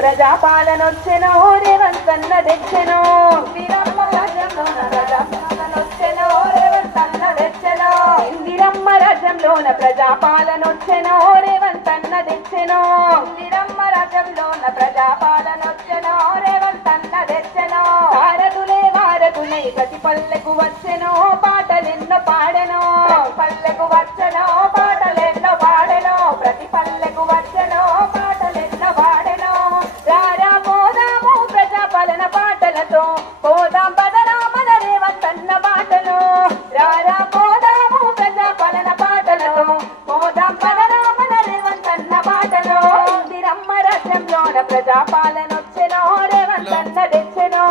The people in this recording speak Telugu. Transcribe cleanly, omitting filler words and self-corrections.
ప్రజాపాలనొచ్చెనో రేవంతన్న తెచ్చెనో ఇందిరమ్మ రాజ్యంలోన ప్రజాపాలనొచ్చెనో రేవంతన్న తెచ్చెనో ఇందిరమ్మ రాజ్యంలోన ప్రజాపాలనొచ్చెనో రేవంతన్న తెచ్చెనో ఇందిరమ్మ రాజ్యంలోన ప్రజాపాలనొచ్చెనో రేవంతన్న తెచ్చెనో భారతులే భారతులై ప్రతి పల్లెకు వచ్చెనో పాటలెన్నో పాడెనో పల్లెకు వచ్చెనో పాటలెన్నో పాడెనో ప్రతి పల్లెకు వచ్చెనో పాటలెన్నో పాడెనో రారా పోదాము ప్రజాపాలన పాటలతో పోదాం పదరా మన రేవంతన్న బాటలో రారా పోదాము ప్రజాపాలన పాటలతో పోదాం పదరా మన రేవంతన్న బాటలో ఇందిరమ్మ రాజ్యంలోన ప్రజాపాలనొచ్చెనో రేవంతన్న తెచ్చెనో